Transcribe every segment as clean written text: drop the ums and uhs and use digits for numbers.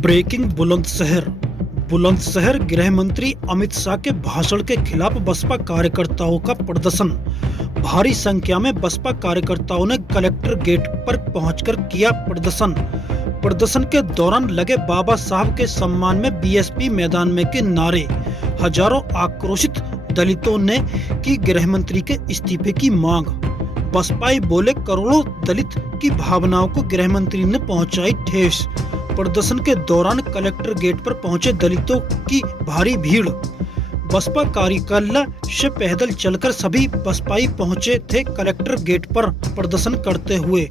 Breaking Bulandshahr गृह मंत्री अमित शाह के भाषण के खिलाफ बसपा कार्यकर्ताओं का प्रदर्शन। भारी संख्या में बसपा कार्यकर्ताओं ने कलेक्टर गेट पर पहुंचकर किया प्रदर्शन के दौरान लगे बाबा साहब के सम्मान में बीएसपी मैदान में के नारे। हजारों आक्रोशित दलितों ने की गृह मंत्री के इस्तीफे की मांग। बसपाई बोले, करोड़ों दलित की भावनाओं को गृह मंत्री ने पहुंचाई ठेस। प्रदर्शन के दौरान कलेक्टर गेट पर पहुंचे दलितों की भारी भीड़। बसपा कार्यकालय से पैदल चलकर सभी बसपाई पहुंचे थे कलेक्टर गेट पर प्रदर्शन करते हुए।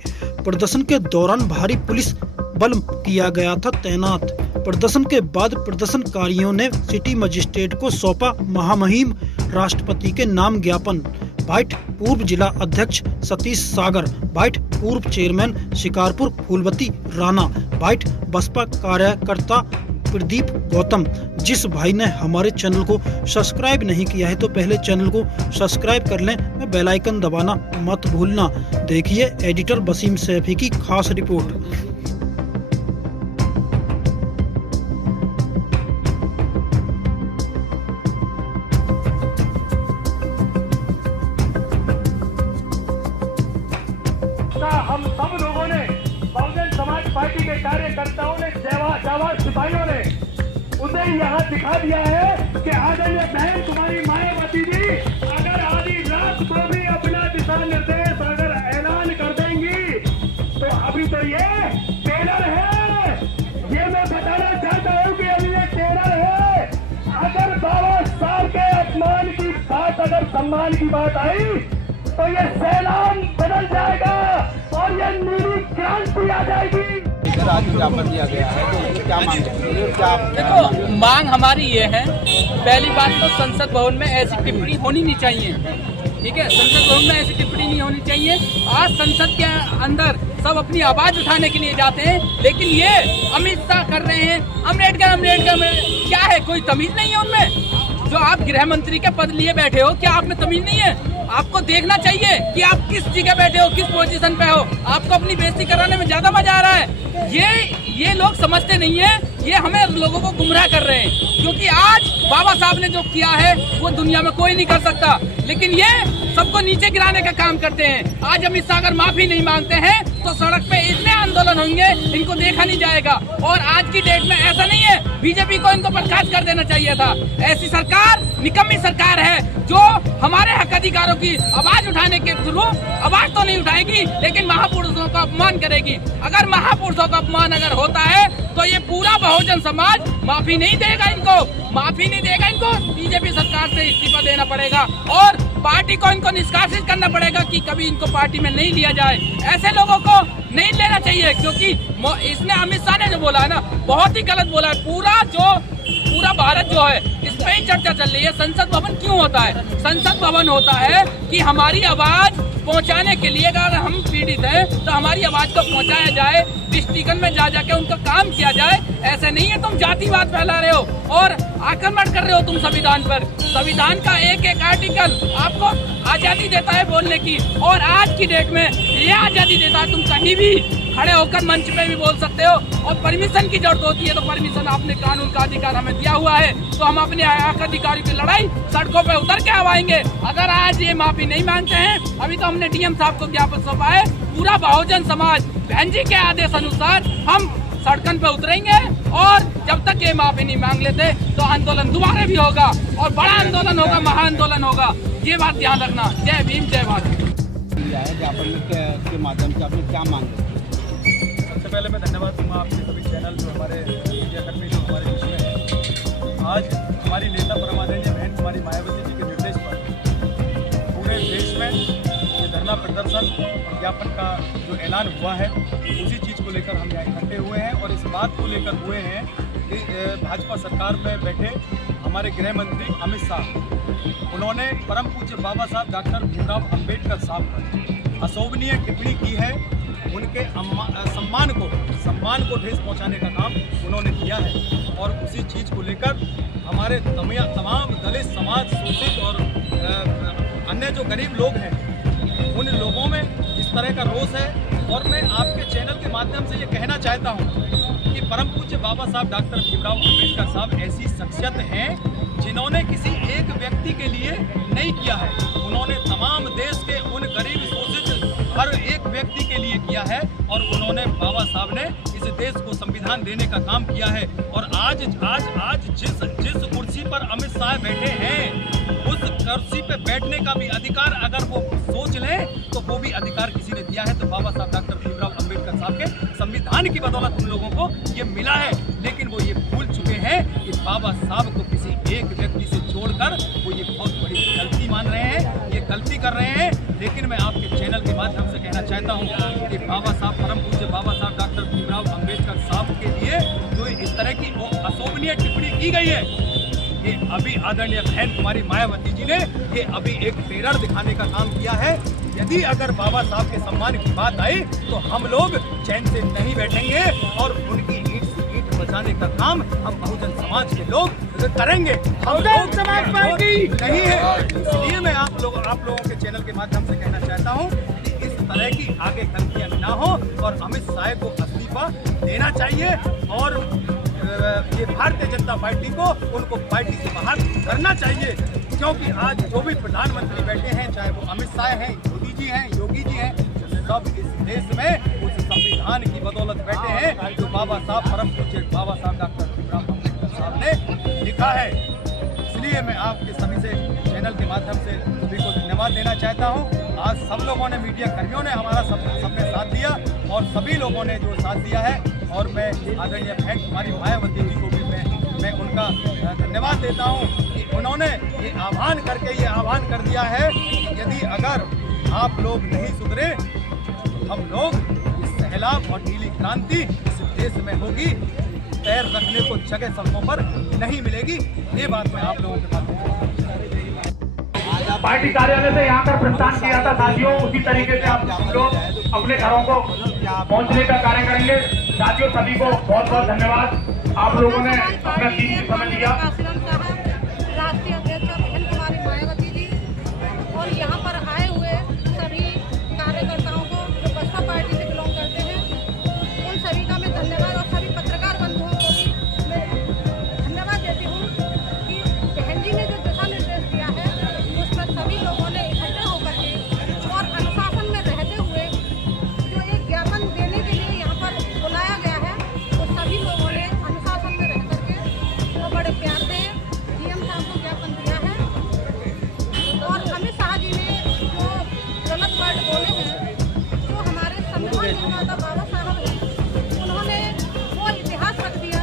प्रदर्शन के दौरान भारी पुलिस बल किया गया था तैनात। प्रदर्शन के बाद प्रदर्शनकारियों ने सिटी मजिस्ट्रेट को सौंपा महामहिम राष्ट्रपति के नाम ज्ञापन। बाइट पूर्व जिला अध्यक्ष सतीश सागर, बाइट पूर्व चेयरमैन शिकारपुर फूलवती राणा, बाइट बसपा कार्यकर्ता प्रदीप गौतम। जिस भाई ने हमारे चैनल को सब्सक्राइब नहीं किया है तो पहले चैनल को सब्सक्राइब कर लें, बेल आइकन दबाना मत भूलना। देखिए एडिटर वसीम सैफी की खास रिपोर्ट। हम सब लोगों ने, बहुजन समाज पार्टी के कार्यकर्ताओं ने, जाबाज सिपाहियों ने उसे यहाँ दिखा दिया है कि आदरणीय बहन तुम्हारी मायावती जी अगर आधी रात को भी अपना दिशा निर्देश अगर ऐलान कर देंगी तो अभी तो ये टेलर है, ये मैं बताना चाहता हूँ कि अभी ये टेलर है। अगर बाबा साहब के अपमान की बात, अगर सम्मान की बात आई तो ये सैलान बदल जाएगा और ये नीली क्रांति आ जाएगी। आज ज्ञापन दिया गया है तो क्या मांग है? देखो, मांग हमारी ये है, पहली बात तो संसद भवन में ऐसी टिप्पणी होनी नहीं चाहिए, ठीक है। संसद भवन में ऐसी टिप्पणी नहीं होनी चाहिए। आज संसद के अंदर सब अपनी आवाज उठाने के लिए जाते हैं, लेकिन ये अमित शाह कर रहे हैं अमलेटकर क्या है, कोई तमीज नहीं है उनमें। जो आप गृह मंत्री के पद लिए बैठे हो, क्या आप में तमीज नहीं है? आपको देखना चाहिए कि आप किस जगह बैठे हो, किस पोजीशन पे हो। आपको अपनी बेइज्जती कराने में ज्यादा मजा आ रहा है। ये लोग समझते नहीं है, ये हमें लोगों को गुमराह कर रहे हैं, क्योंकि आज बाबा साहब ने जो किया है वो दुनिया में कोई नहीं कर सकता, लेकिन ये सबको नीचे गिराने का काम करते हैं। आज अमित शाह अगर माफी नहीं मांगते हैं तो सड़क पे इतने आंदोलन होंगे, इनको देखा नहीं जाएगा। और आज की डेट में ऐसा नहीं है, बीजेपी को इनको बर्खास्त कर देना चाहिए था। ऐसी सरकार निकम्मी सरकार है जो हमारे हक अधिकारों की आवाज उठाने के थ्रू आवाज तो नहीं उठाएगी, लेकिन महापुरुषों का अपमान करेगी। अगर महापुरुषों का अपमान अगर होता है तो ये पूरा बहुजन समाज माफी नहीं देगा इनको। बीजेपी सरकार से इस्तीफा देना पड़ेगा और पार्टी को इनको निष्कासित करना पड़ेगा कि कभी इनको पार्टी में नहीं लिया जाए। ऐसे लोगों को नहीं लेना चाहिए, क्योंकि इसने अमित शाह ने जो बोला है ना, बहुत ही गलत बोला है। पूरा भारत जो है इस पे ही चर्चा चल रही है। संसद भवन क्यों होता है? संसद भवन होता है कि हमारी आवाज पहुंचाने के लिए, अगर हम पीड़ित हैं तो हमारी आवाज को पहुंचाया जाए, डिस्ट्रिक्ट में जाके उनका काम किया जाए। ऐसे नहीं है तुम जातिवाद फैला रहे हो और आक्रमण कर रहे हो तुम संविधान पर। संविधान का एक आर्टिकल आपको आजादी देता है बोलने की, और आज की डेट में ये आजादी देता है, तुम कहीं भी खड़े होकर मंच पे भी बोल सकते हो। और परमिशन की जरूरत होती है तो परमिशन आपने कानून का अधिकार हमें दिया हुआ है, तो हम अपने हक अधिकारियों की लड़ाई सड़कों पे उतर के आवाएंगे। अगर आज ये माफी नहीं मांगते हैं, अभी तो हमने डीएम साहब को ज्ञापन सौंपा है, पूरा बहुजन समाज बहन जी के आदेश अनुसार हम सड़कन पे उतरेंगे, और जब तक ये माफी नहीं मांग लेते तो आंदोलन दोबारा भी होगा और बड़ा आंदोलन होगा, महाआंदोलन होगा। ये बात ध्यान रखना। जय भीम, जय भारत। ज्ञापन के माध्यम से आपने क्या मांग है? सबसे पहले मैं धन्यवाद दूंगा आपके सभी चैनल जो हमारे मीडिया कर्मी जो हमारे बीच में हैं। आज हमारी नेता परमादरणीय बहन कुमारी मायावती जी के निर्देश पर पूरे देश में ये धरना प्रदर्शन और ज्ञापन का जो ऐलान हुआ है, उसी चीज़ को लेकर हम यहाँ इकट्ठे हुए हैं। और इस बात को लेकर हुए हैं कि भाजपा सरकार में बैठे हमारे गृह मंत्री अमित शाह, उन्होंने परम पूज्य बाबा साहब डॉक्टर भीमराव अम्बेडकर साहब पर अशोभनीय टिप्पणी की है। उनके सम्मान को ठेस पहुंचाने का काम उन्होंने किया है, और उसी चीज़ को लेकर हमारे तमाम दलित समाज, शोषित और अन्य जो गरीब लोग हैं, उन लोगों में इस तरह का रोष है। और मैं आपके चैनल के माध्यम से ये कहना चाहता हूँ कि परम पूज्य बाबा साहब डॉक्टर भीमराव अम्बेडकर साहब ऐसी शख्सियत हैं जिन्होंने किसी एक व्यक्ति के लिए नहीं किया है, उन्होंने तमाम देश के उन गरीब शोषित हर एक व्यक्ति के लिए किया है। और उन्होंने बाबा साहब ने इस देश को संविधान देने का काम किया है। और आज जिस कुर्सी पर अमित शाह बैठे हैं, उस कुर्सी पे बैठने का भी अधिकार अगर वो सोच लें तो वो भी अधिकार किसी ने दिया है, तो बाबा साहब डॉक्टर भीमराव अम्बेडकर साहब के संविधान की बदौलत उन लोगों को ये मिला है। लेकिन वो ये भूल चुके हैं कि बाबा साहब को किसी एक व्यक्ति से जोड़कर वो ये बहुत बड़ी गलती मान रहे हैं, ये गलती कर रहे हैं। लेकिन मैं आपके चैनल के माध्यम से कहना चाहता हूँ कि बाबा साहब, परम पूज्य बाबा साहब डॉक्टर भीमराव अम्बेडकर साहब के लिए जो इस तरह की अशोभनीय टिप्पणी की गई है, ये अभी आदरणीय बहन कुमारी मायावती जी ने ये अभी एक टेरर दिखाने का काम किया है। यदि अगर बाबा साहब के सम्मान की बात आई तो हम लोग चैन से नहीं बैठेंगे और उनकी ईंट से ईंट बचाने का काम हम बहुजन समाज के लोग करेंगे। बहुजन समाज पार्टी नहीं है। इसलिए मैं आप लोगों के चैनल के माध्यम से कहना चाहता हूँ कि इस तरह की आगे गलतियाँ ना हो और अमित शाह को इस्तीफा देना चाहिए और ये भारतीय जनता पार्टी को उनको पार्टी से बाहर करना चाहिए। क्योंकि आज जो भी प्रधानमंत्री बैठे हैं, चाहे वो अमित शाह हैं, मोदी जी हैं, योगी जी हैं, सब इस देश में उस संविधान की बदौलत बैठे हैं जो बाबा साहब, परम पूज्य बाबा साहब डॉक्टर भीमराव अम्बेडकर साहब ने लिखा है। इसलिए मैं आपके सभी से चैनल के माध्यम से सभी को धन्यवाद देना चाहता हूँ। आज सब लोगों ने, मीडिया कर्मियों ने हमारा सबने साथ दिया और सभी लोगों ने जो साथ दिया है, और मैं आदरणीय बहन कुमारी मायावती जी को भी मैं उनका धन्यवाद देता हूँ कि उन्होंने ये आह्वान कर दिया है, यदि अगर आप लोग नहीं सुधरे, हम लोग इस सैलाब और नीली क्रांति इस देश में होगी, पैर रखने को जगह सड़कों पर नहीं मिलेगी। ये बात मैं आप लोगों के माध्यम से पार्टी कार्यालय से यहाँ पर प्रस्थान किया था साथियों, उसी तरीके से आप लोग अपने घरों को पहुँचने का कार्य करेंगे। साथियों, सभी को बहुत बहुत धन्यवाद, आप लोगों ने अपना कीमती समय दिया। राष्ट्रीय अध्यक्ष बहन कुमारी मायावती जी और यहाँ पर आए हुए सभी कार्यकर्ताओं को जो बसपा पार्टी से बिलोंग करते हैं, उन सभी का मैं धन्यवाद और सभी पत्रकार बंधुओं को भी मैं धन्यवाद देती हूँ कि बहन जी ने जो दिशा निर्देश दिया है उस पर सभी लोगों ने इकट्ठे होकर के और अनुशासन में रहते हुए जो एक ज्ञापन देने के लिए यहाँ पर बुलाया गया है, तो सभी लोगों ने अनुशासन में रह करके वो बड़े प्यार से डीएम साहब को ज्ञापन दिया है। और अमित शाह जी ने जो गलत वर्ड बोले हैं, जो हमारे संविधान निर्माता बाबा साहब हैं, उन्होंने वो इतिहास रख दिया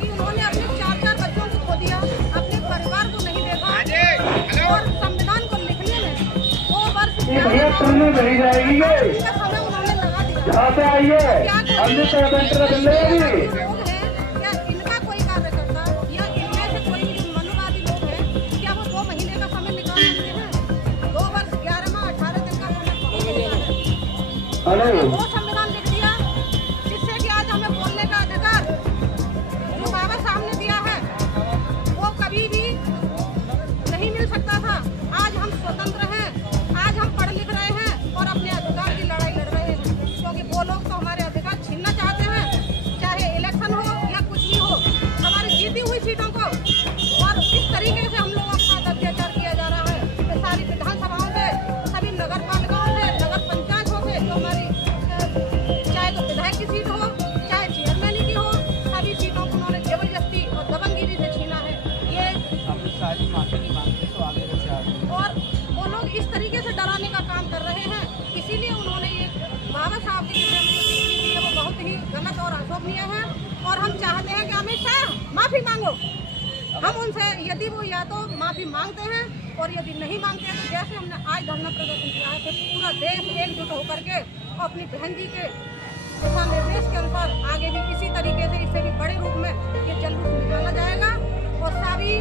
कि उन्होंने अपने 4 बच्चों को खो दिया, अपने परिवार को नहीं देखा और संविधान को लिखने में 2 वर्ष का समय उन्होंने लगा दिया। क्या इनका कोई कार्यकर्ता या इनमें से कोई मनुवादी लोग हैं, क्या वो 2 महीने का समय निकाल सकते हैं? 2 वर्ष 11 माह 18 दिन का समय वो संविधान लिख दिया, जिससे कि आज हमें बोलने का अधिकार जो बाबा साहब ने दिया है वो कभी भी नहीं मिल सकता था। आज हम स्वतंत्र हैं, आज हम पढ़ लिख रहे हैं और अपने अधिकार की लड़ाई लड़ रहे हैं, क्योंकि वो लोग तो हमारे अधिकार छीनना चाहते हैं, चाहे इलेक्शन हो या कुछ भी हो, हमारी जीती हुई सीटों को। और इस तरीके से हम लोगों के साथ अत्याचार किया जा रहा है कि सारी विधानसभाओं से, सभी नगर पालिकाओं से, नगर पंचायतों से, जो हमारी चाहे तो विधायक की सीट हो, चाहे चेयरमैन की हो, सभी सीटों को उन्होंने जबरदस्ती और दबंगगिरी से छीना है। ये और वो लोग इस तरीके से डराने का काम कर रहे हैं, इसीलिए उन्होंने ये बाबा साहब की दी है, वो बहुत ही गलत और अशोभनीय है। और हम चाहते हैं कि अमित शाह माफी मांगो। हम उनसे यदि वो या तो माफी मांगते हैं और यदि नहीं मांगते हैं तो जैसे हमने आज धरना प्रदर्शन किया है कि पूरा देश एकजुट होकर के अपनी बहन जी के दिशा निर्देश के अनुसार आगे भी इसी तरीके से, इससे भी बड़े रूप में ये जलूस निकाला जाएगा और सभी